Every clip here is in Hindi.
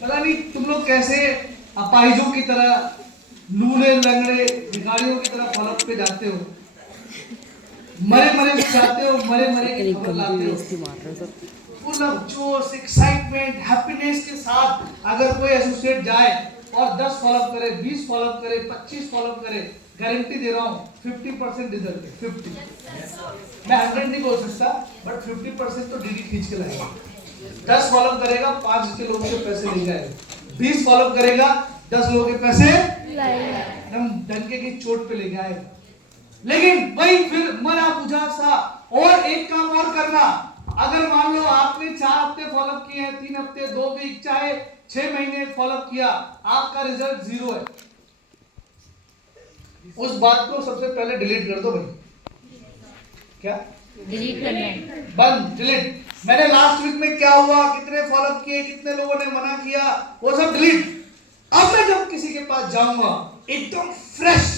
पता नहीं तुम लोग कैसे अपाहिजों की तरह, लूले लंगड़े भिखारियों की तरह फॉलोअप पे जाते हो, मरे मरे जाते हो, मरे मरे की खबर लाते हो। फुल ऑफ जोश, एक्साइटमेंट, हैप्पीनेस के साथ अगर कोई एसोसिएट जाए और 10 फॉलोअप करे, 20 फॉलोअप करे, 25 फॉलोअप करे, गारंटी दे रहा हूँ 50% रिजल्ट है। 50, मैं 100 नहीं बोल सकता, बट 50% तो डीडी खींच के लाएगा। 10 फॉलोअप करेगा, 5 के लोगों के पैसे ले जाएगा। 20 फॉलोअप करेगा, 10 लोगों के पैसे एकदम डंके की चोट पे ले जाएगा। लेकिन वही फिर मरा बुझा सा। और एक काम और करना, अगर मान लो आपने 4 हफ्ते फॉलोअप किए हैं, 3 हफ्ते, 2 वीक, चाहे 6 महीने फॉलोअप किया, आपका रिजल्ट 0 है, उस बात को सबसे पहले डिलीट कर दो भाई। क्या डिलीट करना है? बंद, डिलीट। मैंने लास्ट वीक में क्या हुआ, कितने फॉलोअप किए, कितने लोगों ने मना किया, वो सब डिलीट। अब मैं जब किसी के पास जाऊंगा एकदम फ्रेश,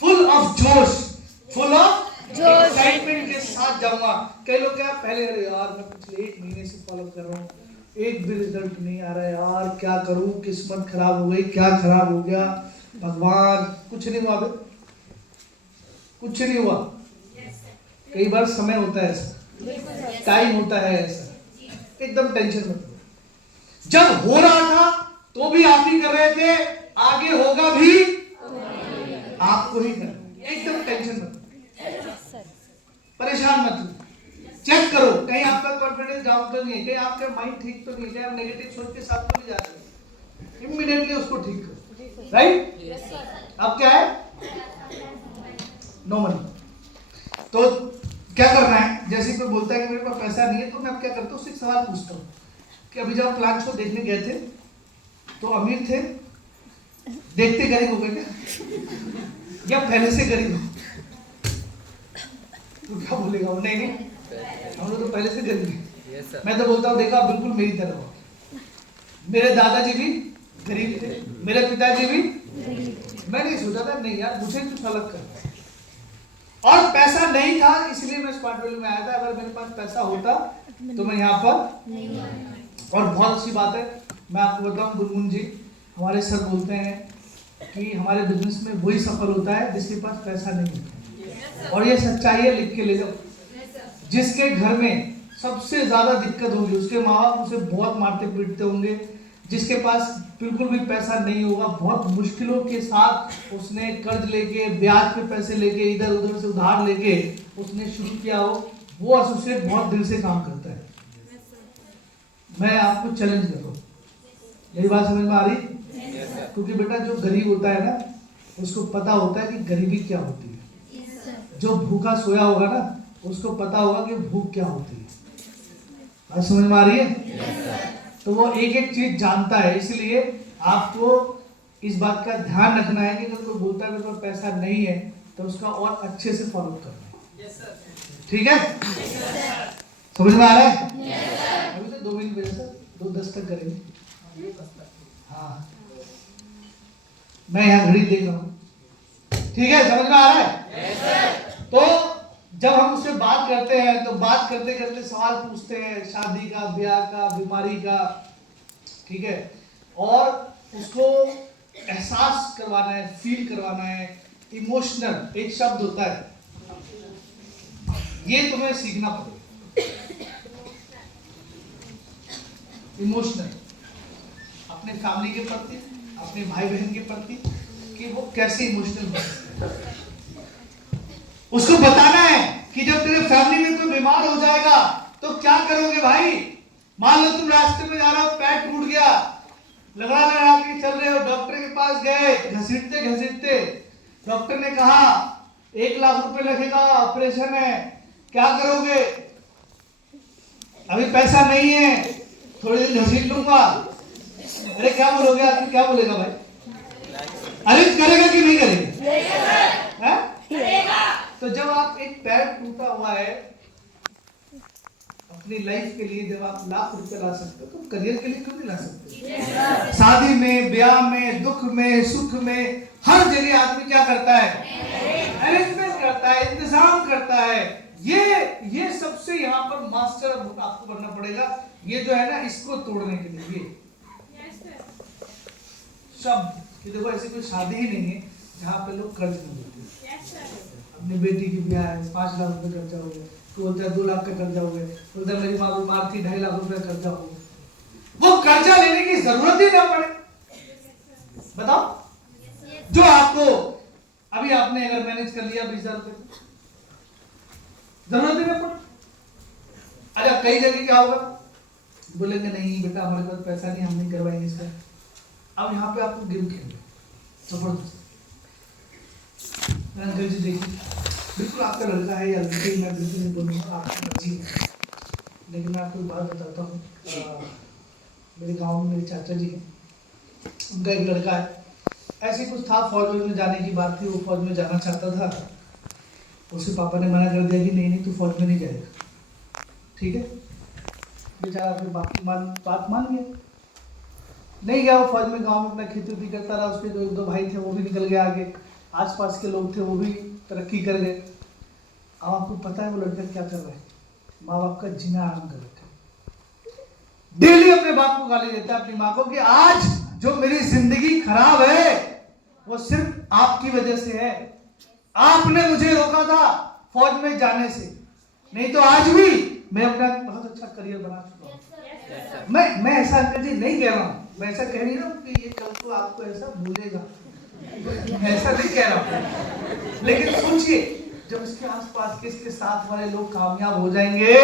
फुल ऑफ जोश, फुल ऑफ एक्साइटमेंट के साथ जाऊंगा। कई लोग क्या पहले, अरे यार मैं पिछले 1 महीने से फॉलो कर रहा हूँ, एक भी रिजल्ट नहीं आ रहा है यार, क्या करूं, किस्मत खराब हो गई, क्या खराब हो गया, भगवान कुछ नहीं हुआ, कुछ नहीं हुआ। कई बार समय होता है ऐसा, टाइम होता है ऐसा, एकदम टेंशन मत लो। जब हो रहा था तो भी आप ही कर रहे थे, आगे होगा भी आपको ही करना, एकदम टेंशन मत लो, परेशान मत लो। चेक करो कहीं आपका कॉन्फिडेंस डाउन तो नहीं है, कहीं आपका माइंड ठीक तो नहीं है, आप नेगेटिव सोच के साथ तो नहीं जा रहे, इमीडिएटली उसको ठीक करो। राइट? अब क्या है, नो मनी। तो क्या करना है, जैसे कोई बोलता है कि मेरे पास पैसा नहीं है, तो मैं अब क्या करता हूँ, उससे एक सवाल पूछता हूँ कि अभी जब प्लांट शो देखने गए थे तो अमीर थे, देखते गरीब हो गए क्या, या पहले से गरीब हो? तो क्या बोलेगा वो, नहीं हम लोग तो पहले से गरीब हैं। मैं तो बोलता हूँ देखा बिल्कुल मेरी तरह हो, मेरे दादाजी भी गरीब थे, मेरे पिताजी भी। मैं नहीं सोचा था नहीं यार मुझे कुछ अलग करना है, और पैसा नहीं था इसलिए मैं स्मार्ट वैल्यू में आया था। अगर मेरे पास पैसा होता तो मैं यहाँ पर नहीं आया। और बहुत अच्छी बात है, मैं आपको बताऊं, गुनगुन जी हमारे सर बोलते हैं कि हमारे बिजनेस में वही सफल होता है जिसके पास पैसा नहीं होता। और ये सच्चाई है, लिख के ले जाओ। जिसके घर में सबसे ज्यादा दिक्कत होगी, उसके माँ बाप उसे बहुत मारते पीटते होंगे, जिसके पास बिल्कुल भी पैसा नहीं होगा, बहुत मुश्किलों के साथ उसने कर्ज लेके, ब्याज पे पैसे लेके, इधर उधर से उधार लेके उसने शुरू किया हो, वो एसोसिएट बहुत दिल से काम करता है। मैं आपको चैलेंज कर रहा हूँ, यही बात समझ में आ रही? क्योंकि बेटा जो गरीब होता है ना, उसको पता होता है कि गरीबी क्या होती है। जो भूखा सोया होगा ना, उसको पता होगा कि भूख क्या होती है। बात समझ में आ रही है? तो वो एक एक चीज जानता है, इसलिए आपको इस बात का ध्यान रखना है कि अगर कोई बोलता है मेरे पास पैसा नहीं है, तो उसका और अच्छे से फॉलो करना है। ठीक है? समझ में आ रहा है? अभी तो 2 मिनट बचे सर, 2:10 तक करेंगे। हाँ मैं यहाँ घड़ी देख रहा हूँ, ठीक है? समझ में आ रहा है? तो जब हम उससे बात करते हैं तो बात करते करते सवाल पूछते हैं, शादी का, ब्याह का, बीमारी का, ठीक है? और उसको एहसास करवाना है, फील करवाना है। इमोशनल एक शब्द होता है, ये तुम्हें सीखना पड़ेगा। इमोशनल अपने फैमिली के प्रति, अपने भाई बहन के प्रति, कि वो कैसे इमोशनल बनते हैं। उसको बताना है कि जब तेरे फैमिली में कोई बीमार हो जाएगा तो क्या करोगे भाई। मान लो तुम रास्ते में जा रहे हो, पैर टूट गया, लगा लगा के चल रहे हो, डॉक्टर के पास गए, घसीटते घसीटते डॉक्टर ने कहा 1 लाख रुपए लगेगा, ऑपरेशन है, क्या करोगे? अभी पैसा नहीं है, थोड़ी देर घसीट लूंगा। अरे क्या बोलोगे, आदमी क्या बोलेगा भाई? अरे करेगा कि नहीं करेगा? तो जब आप एक पैर टूटा हुआ है अपनी लाइफ के लिए, जब आप लाख रुपए ला सकते हो, तो करियर के लिए क्यों नहीं ला सकते? शादी में, ब्याह में, दुख में, सुख में, हर जगह आदमी क्या करता है? अरेंजमेंट करता है, इंतजाम करता है। ये सबसे यहाँ पर मास्टर आपको बनना पड़ेगा। ये जो है ना, इसको तोड़ने के लिए शब्द कि देखो ऐसी कोई शादी ही नहीं है जहाँ पे लोग कर्ज नहीं लेते। अपनी बेटी की ब्याह है, 5 लाख रुपए कर्जा हो गया, तो बोलता है 2 लाख का कर्जा हो गया, बोलता है मेरी माँ बीमार थी 2.5 लाख रुपए कर्जा हो गया। वो कर्जा लेने की जरूरत ही ना पड़े। बताओ, जो आपको अभी आपने अगर मैनेज कर लिया 20,000 रुपए, जरूरत ही ना पड़े। अच्छा, कई जगह क्या होगा, बोलेंगे नहीं बेटा हमारे पास पैसा नहीं, हम नहीं करवाएंगे इसका। अब यहाँ पे आपको गेम खेलना जबरदस्त। अंकल जी देखिए, बिल्कुल आपका लड़का है या लड़की, मैं बिल्कुल नहीं बोलूँगा, आपकी मर्जी है। लेकिन मैं आपको एक बात बताता हूँ, मेरे गांव में मेरे चाचा जी हैं, उनका एक लड़का है, ऐसे कुछ था, फौज में जाने की बात थी, वो फौज में जाना चाहता था। उसके पापा ने मना कर दिया कि नहीं नहीं तू फौज में नहीं जाएगा। ठीक है, बेचारा फिर बात मान गया, नहीं गया वो फौज में। गांव में अपना खेती करता रहा, उसके जो 2 भाई थे वो भी निकल गए आगे, आसपास के लोग थे वो भी तरक्की कर गए। अब आपको पता है वो लड़का क्या कर रहा है, माँ बाप का जीना आराम कर रखा है। डेली अपने बाप को गाली देता है, अपनी माँ को, कि आज जो मेरी जिंदगी खराब है वो सिर्फ आपकी वजह से है। आपने मुझे रोका था फौज में जाने से, नहीं तो आज भी मैं अपना बहुत अच्छा करियर बना चुका हूँ। मैं ऐसा अंकल जी नहीं कह रहा हूँ, मैं ऐसा कह नहीं रहा हूँ कि ये कल को आपको ऐसा भूलेगा, ऐसा नहीं कह रहा हूँ। लेकिन सोचिए, जब इसके आसपास के इसके साथ वाले लोग कामयाब हो जाएंगे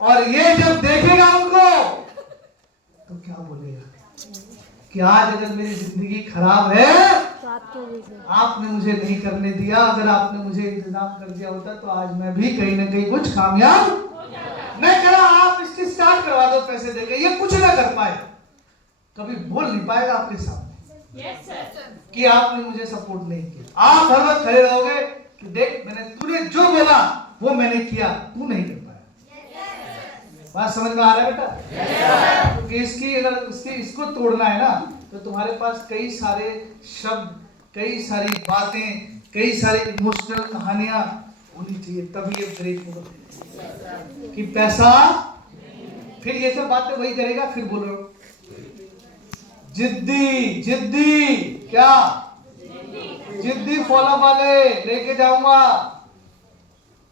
और ये जब देखेगा उनको, तो क्या बोलेगा कि आज अगर मेरी जिंदगी खराब है आपने मुझे नहीं करने दिया, अगर आपने मुझे इंतजाम कर दिया होता तो आज मैं भी कहीं ना कहीं कुछ कामयाब। मैं कह रहा आप इसकी स्टार्ट करवा दो पैसे देके, ये कुछ ना कर पाए, कभी बोल नहीं पाएगा आपके सामने कि आपने मुझे सपोर्ट नहीं किया। आप हर वक्त खड़े रहोगे कि देख मैंने, तूने जो बोला वो मैंने किया, तू नहीं कर पाया। बात समझ में आ रहा है बेटा? क्योंकि इसकी अगर इसको तोड़ना है ना, तो तुम्हारे पास कई सारे शब्द, कई सारी बातें, कई सारी इमोशनल कहानियां होनी चाहिए, तभी ये ब्रेक होगा। कि पैसा, फिर ये सब बातें वही करेगा। फिर बोलो जिद्दी, जिद्दी क्या, जिद्दी फॉलो वाले लेके जाऊंगा।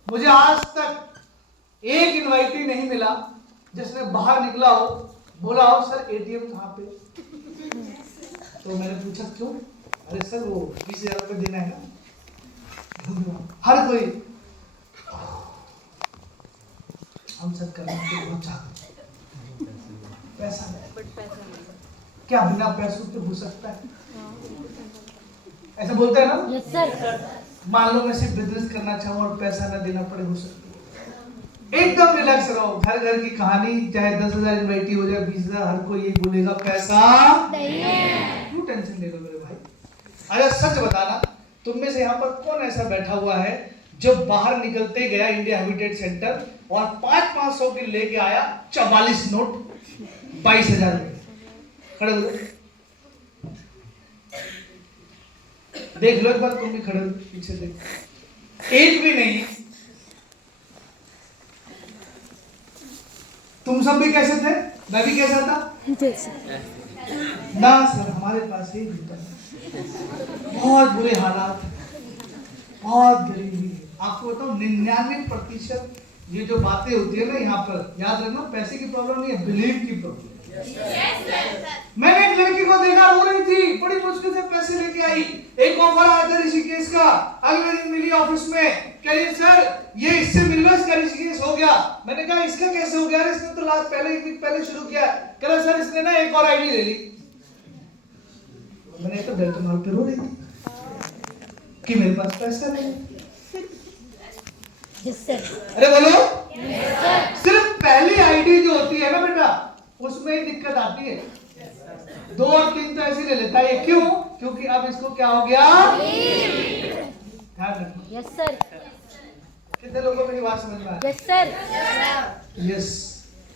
मुझे आज तक एक इनवाइट ही नहीं मिला जिसने बाहर निकला हो, बोला हो सर एटीएम कहाँ पे। तो मैंने पूछा क्यों, अरे सर वो 20,000 रुपये देना है ना। हर कोई हम सब करना बहुत चाहते, पैसा क्या बिना पैसों के हो सकता है, ऐसा बोलते हैं ना। Yes sir. मान लो मैं सिर्फ बिजनेस करना चाहूँ और पैसा ना देना पड़े, हो सकता है। एकदम रिलैक्स रहो, घर घर की कहानी, चाहे 10,000 इन्वाइटी हो जाए 20,000, हर कोई ये बोलेगा पैसा नहीं है। क्यों टेंशन ले लो मेरे भाई। अरे सच बताना, तुम में से यहाँ पर कौन ऐसा बैठा हुआ है जो बाहर निकलते गया इंडिया हैबिटेट सेंटर और 500 के लेके आया 44 नोट 22,000 रुपए। खड़े हो देख लो एक बार, तुम भी खड़े हो पीछे देख, एक भी नहीं। तुम सब भी कैसे थे, मैं भी कैसा था ना सर, हमारे पास एक बहुत बुरे हालात, बहुत गरीबी है। आपको बताओ 99% ये जो बातें होती है ना यहाँ पर, याद रखना पैसे की प्रॉब्लम नहीं है, बिलीव की प्रॉब्लम। मैंने एक लड़की को देखा, रो रही थी, बड़ी मुश्किल से पैसे लेके आई, एक ऑफर आया था ऋषिकेश का, अगले दिन मिली ऑफिस में, कह रही सर ये इससे मिल लो, इसका ऋषिकेश हो गया। मैंने कहा इसका कैसे हो गया, इसने तो लास्ट पहले एक वीक पहले शुरू किया। कह रहा सर इसने ना एक और आईडी ले ली। मैंने तो डेल्टा मॉल पे रो रही थी कि मेरे पास पैसा नहीं। अरे बोलो, सिर्फ पहली आईडी जो होती है ना बेटा, उसमें ही दिक्कत आती है। 2 और 3 तो ऐसे ले लेता है, क्यों? क्योंकि अब इसको क्या हो गया, ध्यान रखना। Yes sir. कितने लोगों को मेरी बात समझ में आ रही है? Yes sir. यस,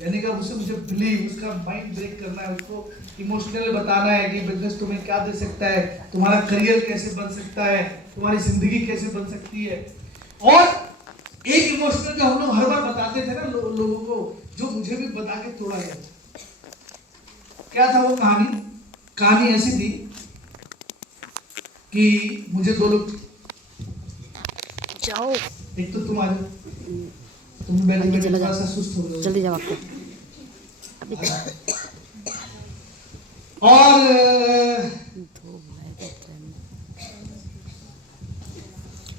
यानी कि उसे मुझे बिलीव, उसका माइंड ब्रेक करना है, उसको इमोशनली बताना है कि बिजनेस तुम्हें क्या दे सकता है, तुम्हारा करियर कैसे बन सकता है, तुम्हारी जिंदगी कैसे बन सकती है। और एक इमोशनल जो हम लोग हर बार बताते थे ना लोगों को, जो मुझे भी बता के तोड़ा गया। क्या था वो कहानी? कहानी ऐसी थी कि मुझे 2 लोग, जाओ एक तो तुम आ जाओ, तुम बैठ के थोड़ा सा सुस्त हो गए जल्दी जाओ आपको। और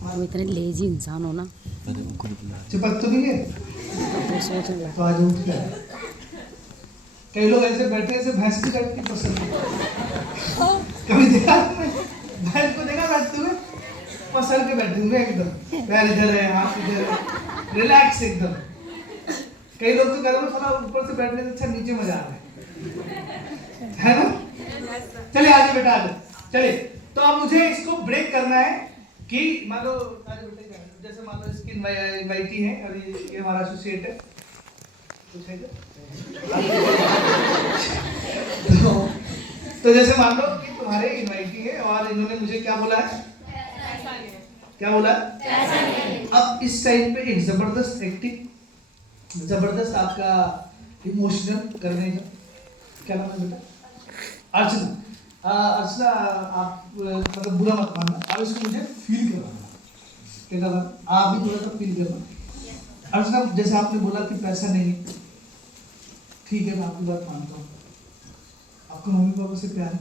तुम इतने लेजी इंसान हो ना, चिपक तो नहीं है तो सोचने लगा। तो आज उठ गया। कई लोग ऐसे बैठे ऐसे भैंस की बैठती पसंद है। कभी देखा तुमने भैंस को देखा बैठते हुए? पसंद के बैठे हुए एकदम, पैर इधर है हाथ इधर है, रिलैक्स एकदम। कई लोग तो घर में थोड़ा ऊपर से बैठने से अच्छा नीचे मजा आ रहा है ना? चलिए आगे बेटा आगे चलिए। तो अब मुझे इसको ब्रेक करना है कि मान लो जैसे मान लो इसकी इनवाइटी है और ये हमारा एसोसिएट है, तो जैसे मान लो कि तुम्हारे इनवाइटी है और इन्होंने मुझे क्या बोला है, क्या बोला है? अब इस टाइम पे एक जबरदस्त एक्टिंग, जबरदस्त आपका इमोशनल करने का, क्या नाम है बेटा? अर्चना। अर्चना आप मतलब बुरा मत मानना, अब इसको मुझे फील करवाना, क्या करना? आप भी थोड़ा सा फील करना। अर्चना जैसे आपने बोला कि पैसा नहीं, ठीक है मैं आपकी बात मानता हूँ। आपको मम्मी पापा से प्यार है?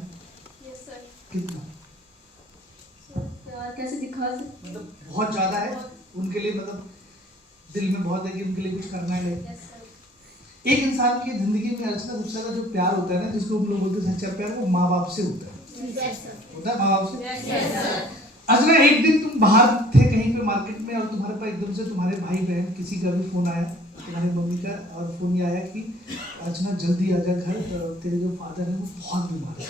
Yes sir. कितना? सर प्यार कैसे दिखा सकते? मतलब बहुत ज्यादा है उनके लिए, मतलब दिल में बहुत है कि उनके लिए कुछ करना है। Yes sir. एक इंसान की जिंदगी में अर्चना सबसे ज्यादा जो प्यार होता है ना, जिसको हम लोग बोलते हैं सच्चा प्यार, वो माँ बाप से होता है। Yes sir. होता है माँ बाप से। Yes sir. अर्चना एक दिन तुम बाहर थे कहीं पे मार्केट में और तुम्हारे पास एकदम से तुम्हारे भाई बहन किसी का भी फोन आया, तुम्हारी मम्मी का, और फोन ये आया कि अर्चना जल्दी आ जा घर, तेरे जो फादर है वो बहुत बीमार है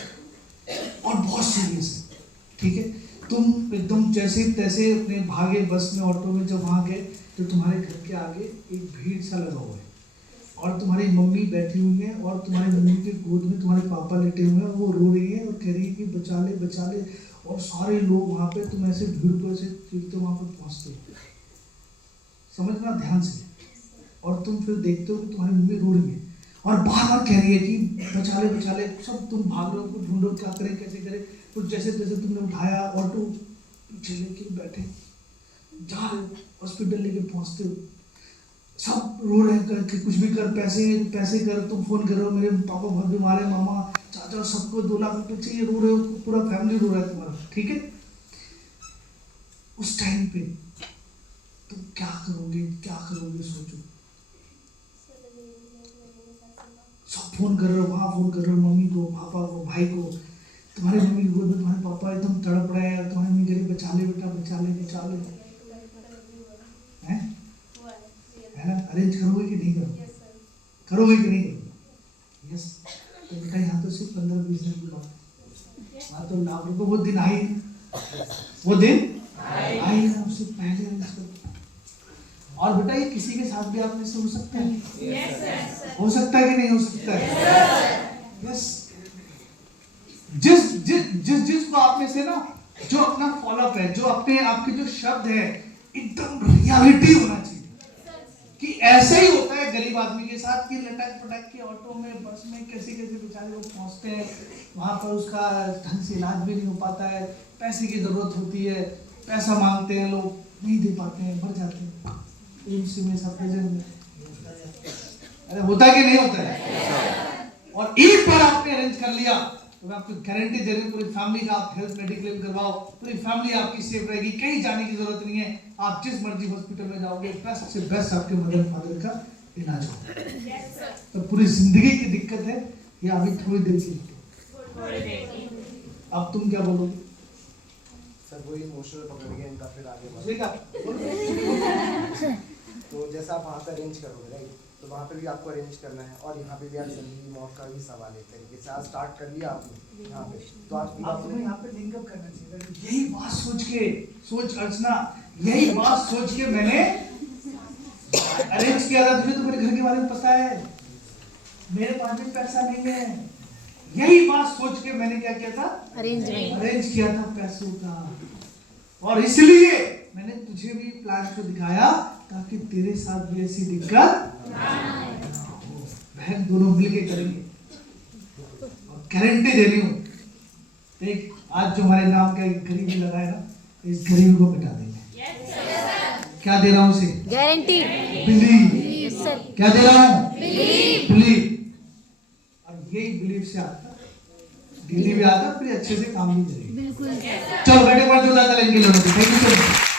और बहुत सीरियस है। ठीक है, तुम एकदम जैसे तैसे अपने भागे बस में ऑटो में जब वहाँ गए तो तुम्हारे घर के आगे एक भीड़ सा लगा हुआ है और तुम्हारी मम्मी बैठी हुई है और तुम्हारी मम्मी के गोद में तुम्हारे पापा लेटे हुए हैं और वो रो रही है और कह रही है कि बचा ले, और सारे लोग वहाँ पे, तुम ऐसे भीड़ को ऐसे चीरते वहाँ पर पहुँचते हो, समझना ध्यान से, और तुम फिर देखते हो कि तुम्हारी मम्मी रो रही है और बार बार कह रही है कि बचा ले, सब तुम भाग रहे हो, कुछ ढूंढो, क्या करें कैसे करें, कुछ जैसे तैसे तुमने उठाया, ऑटो पीछे लेके बैठे जा रहे हो, हॉस्पिटल लेके पहुँचते हो, सब रो रहे हैं कि कुछ भी कर, पैसे कर, तुम फोन करो, मेरे पापा बहुत बीमार है, मामा चाचा सबको 2 लाख रुपए चाहिए, रो रहे हो, पूरा फैमिली रो रहा है तुम्हारा। ठीक है, उस टाइम पे तुम क्या करोगे सोचो। सब फोन कर रहे हो, वहाँ फोन कर रहे हो, मम्मी को, पापा को, भाई को, तुम्हारी मम्मी की गोद में तुम्हारे पापा एकदम तड़प रहे हैं, तुम्हारी मम्मी कह रही बचा ले बेटा, बचा ले हैं, है ना? अरेंज करोगे कि नहीं करोगे? करोगे कि नहीं करोगे? यस। तो बेटा यहाँ तो सिर्फ 15-20 दिन की बात है, वहाँ तो लाख रुपये वो दिन आई, वो दिन आई ना, उससे पहले अरेंज करो। और बेटा ये किसी के साथ भी आप में से हो सकता है, हो सकता है कि नहीं हो सकता है? यस। जिसको आप में से ना जो अपना फॉलोअप है, जो अपने आपके जो शब्द है एकदम रियलिटी होना चाहिए कि ऐसे ही होता है गरीब आदमी के साथ कि लटक पटक के ऑटो में, बस में, कैसे बेचारे लोग पहुंचते हैं वहां पर, उसका ढंग से इलाज भी नहीं हो पाता है, पैसे की जरूरत होती है, पैसा मांगते हैं लोग, नहीं दे पाते हैं, मर जाते हैं एम्स में, सब में। अरे होता कि नहीं होता है? और एक बार आपने अरेंज कर लिया तो मैं आपको गारंटी दे रही हूँ, पूरी फैमिली का आप हेल्थ मेडिक्लेम करवाओ, पूरी फैमिली आपकी सेफ रहेगी, कहीं जाने की जरूरत नहीं है, आप जिस मर्जी हॉस्पिटल में जाओगे, बेस्ट से बेस्ट आपके मदर फादर का इलाज होगा। तो पूरी जिंदगी की दिक्कत है या अभी थोड़ी देर की? अब तुम क्या बोलोगे? सर वही इमोशनल पकड़ के इनका फिर आगे ठीक बढ़े। तो जैसा आप वहाँ पे अरेंज करोगे राइट, तो वहाँ पे भी आपको अरेंज करना है और यहाँ पे भी आप जिंदगी मौत का भी सवाल है, तरीके से आज स्टार्ट कर लिया आपने यहाँ पे, तो आपको यहाँ पे लिंक अप करना चाहिए। यही बात सोच अर्चना, यही बात सोच के मैंने अरेंज किया था। तुझे तो मेरे घर के बारे में पता है, मेरे पास भी पैसा नहीं है, यही बात सोच के मैंने क्या किया था, अरेंज किया था पैसों का, और इसलिए मैंने तुझे भी प्लान को दिखाया ताकि तेरे साथ भी ऐसी दिक्कत ना हो। बहन दोनों मिलके करेंगे और गारंटी दे रही हूँ देख आज जो हमारे नाम का एक गरीबी लगा है ना, इस गरीबी को मिटा देंगे। क्या दे रहा हूँ उसे? गारंटी। बिलीव। Yes sir. क्या दे रहा हूँ? बिलीव। और यही बिलीव से आता, दिल्ली भी आता, फिर अच्छे से काम भी करेंगे। बिल्कुल। चलो बैठे पड़ते हो, ज्यादा लेंगे लोगों को। Thank you so much.